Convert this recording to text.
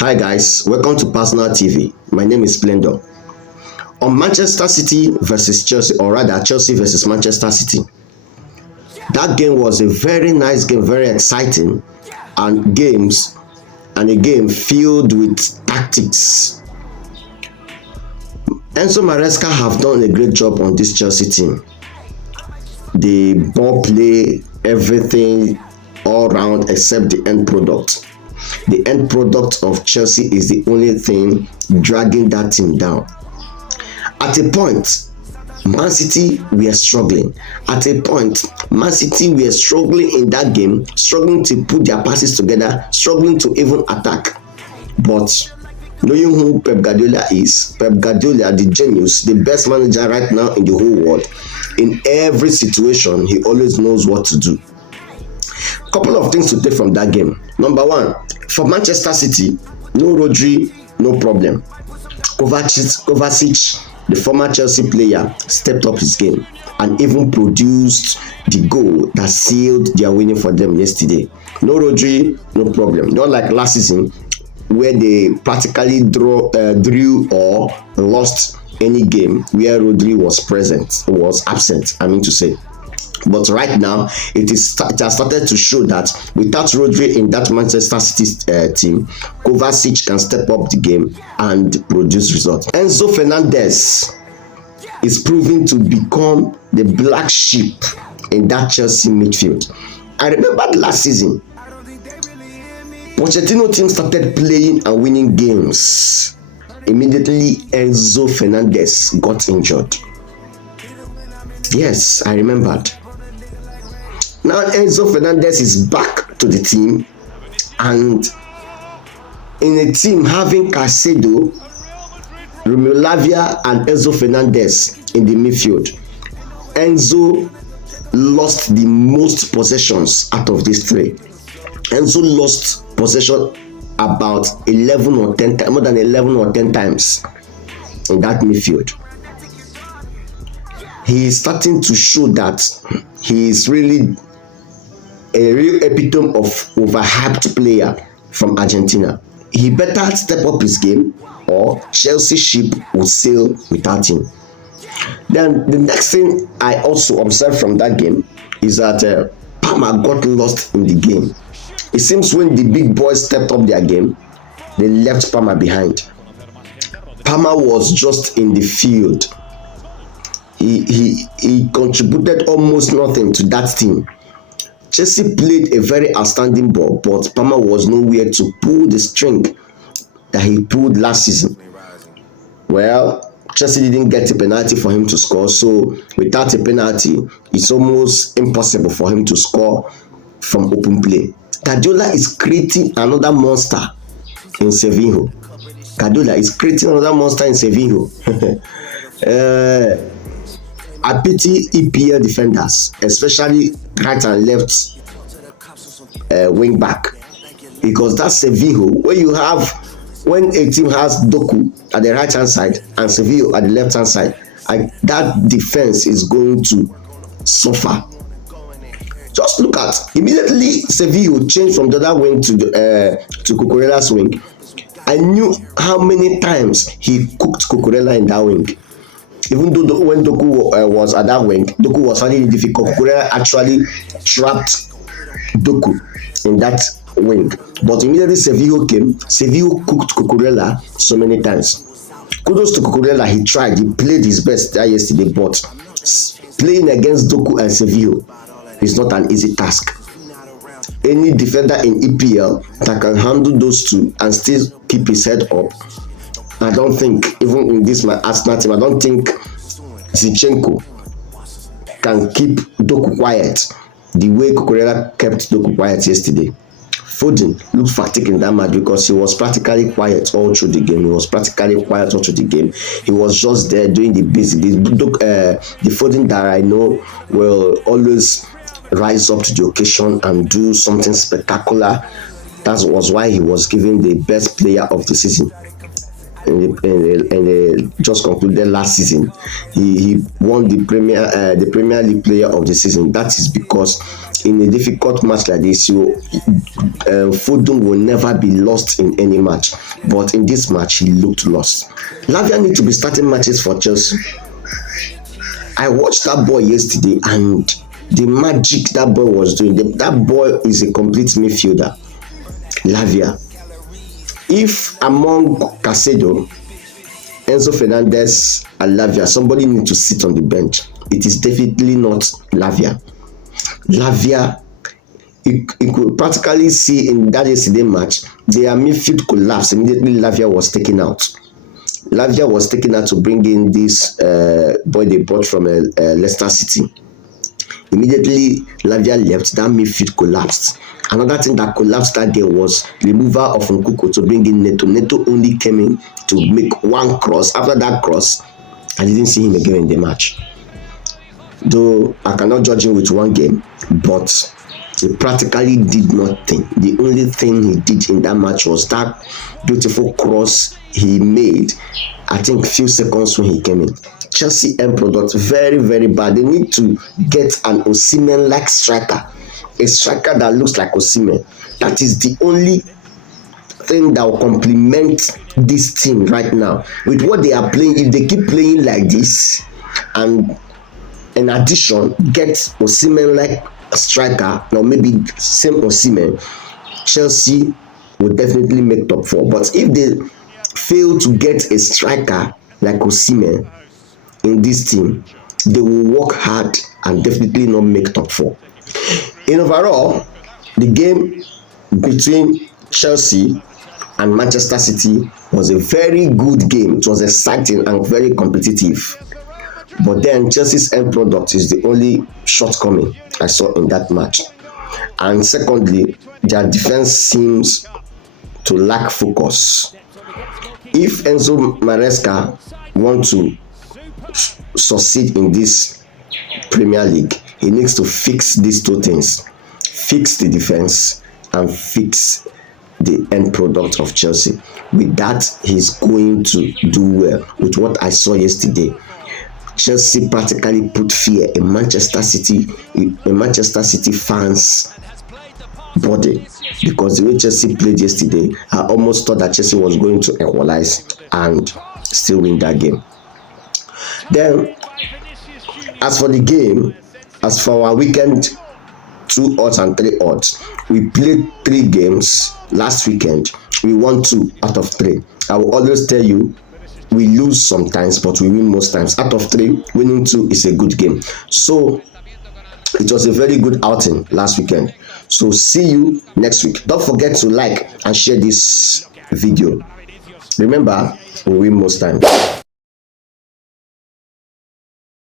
Hi guys, welcome to Personal TV. My name is Splendor. On Manchester City versus Chelsea, or rather Chelsea versus Manchester City, that game was a very nice game, very exciting, and a game filled with tactics. Enzo Maresca have done a great job on this Chelsea team. The ball play, everything all round except the end product. The end product of Chelsea is the only thing dragging that team down. At a point, Man City were struggling. At a point, Man City were struggling in that game, struggling to put their passes together, struggling to even attack. But knowing who Pep Guardiola is, Pep Guardiola, the genius, the best manager right now in the whole world, in every situation, he always knows what to do. Couple of things to take from that game. Number one, for Manchester City, no Rodri, no problem. Kovacic, the former Chelsea player, stepped up his game and even produced the goal that sealed their winning for them yesterday. No Rodri, no problem. Not like last season where they practically drew or lost any game where Rodri was absent, I mean to say. But right now, it has started to show that without Rodri in that Manchester City team, Kovacic can step up the game and produce results. Enzo Fernandez is proving to become the black sheep in that Chelsea midfield. I remember last season, Pochettino team started playing and winning games. Immediately, Enzo Fernandez got injured. Yes, I remembered. Now Enzo Fernandez is back to the team, and in a team having Caicedo, Romeo Lavia, and Enzo Fernandez in the midfield, Enzo lost the most possessions out of these three. Enzo lost possession about 11 or 10 times, more than 11 or 10 times in that midfield. He is starting to show that he is really a real epitome of overhyped player from Argentina. He better step up his game or Chelsea ship will sail without him. Then the next thing I also observed from that game is that Palmer got lost in the game. It seems when the big boys stepped up their game, they left Palmer behind. Palmer was just in the field. He contributed almost nothing to that team. Chelsea played a very outstanding ball, but Palmer was nowhere to pull the string that he pulled last season. Well, Chelsea didn't get a penalty for him to score, so without a penalty, it's almost impossible for him to score from open play. Guardiola is creating another monster in Sevilla. Guardiola is creating another monster in Sevilla. I pity EPL defenders, especially right and left wing back, because that's Sevilla when a team has Doku at the right hand side and Sevilla at the left hand side, that defense is going to suffer. Just look at immediately Sevilla changed from the other wing to Cucurella's wing. I knew how many times he cooked Cucurella in that wing. Even though when Doku was at that wing, Doku was finding it difficult. Cucurella actually trapped Doku in that wing. But immediately Sevilla came, Sevilla cooked Cucurella so many times. Kudos to Cucurella, he tried, he played his best yesterday, but playing against Doku and Sevilla is not an easy task. Any defender in EPL that can handle those two and still keep his head up, I don't think, even in this my Arsenal team, I don't think Zinchenko can keep Doku quiet the way Cucurella kept Doku quiet yesterday. Foden looked fatigued in that match because he was practically quiet all through the game. He was just there doing the basic. The Foden that I know will always rise up to the occasion and do something spectacular. That was why he was given the best player of the season. In the just concluded last season, he won the Premier League player of the season. That is because in a difficult match like this, Foden will never be lost in any match. But in this match, he looked lost. Lavia need to be starting matches for Chelsea. I watched that boy yesterday and the magic that boy was doing. That boy is a complete midfielder. Lavia. If among Caicedo, Enzo Fernandez, and Lavia, somebody needs to sit on the bench, it is definitely not Lavia. Lavia, you could practically see in that yesterday match, their midfield collapsed. Immediately Lavia was taken out. Lavia was taken out to bring in this boy they bought from Leicester City. Immediately Lavia left, that midfield collapsed. Another thing that collapsed that day was removal of Nkuku to bring in Neto. Neto only came in to make one cross. After that cross, I didn't see him again in the match. Though I cannot judge him with one game, but he practically did nothing. The only thing he did in that match was that beautiful cross he made, I think few seconds when he came in. Chelsea end product very, very bad. They need to get an Osimhen-like striker, a striker that looks like Osimhen. That is the only thing that will complement this team right now. With what they are playing, if they keep playing like this, and in addition, get Osimhen-like striker, or maybe same Osimhen, Chelsea will definitely make top 4. But if they fail to get a striker like Osimhen in this team, they will work hard and definitely not make top 4. In overall, the game between Chelsea and Manchester City was a very good game. It was exciting and very competitive. But then Chelsea's end product is the only shortcoming I saw in that match. And secondly, their defense seems to lack focus. If Enzo Maresca wants to succeed in this Premier League, he needs to fix these two things: fix the defense and fix the end product of Chelsea. With that, he's going to do well. With what I saw yesterday, Chelsea practically put fear in Manchester City fans' body, because the way Chelsea played yesterday, I almost thought that Chelsea was going to equalize and still win that game. Then, as for the game, as for our weekend 2 odds and 3 odds, we played 3 games last weekend. We won 2 out of 3. I will always tell you, we lose sometimes, but we win most times. Out of 3, winning 2 is a good game. So it was a very good outing last weekend. So see you next week. Don't forget to like and share this video. Remember, we win most times.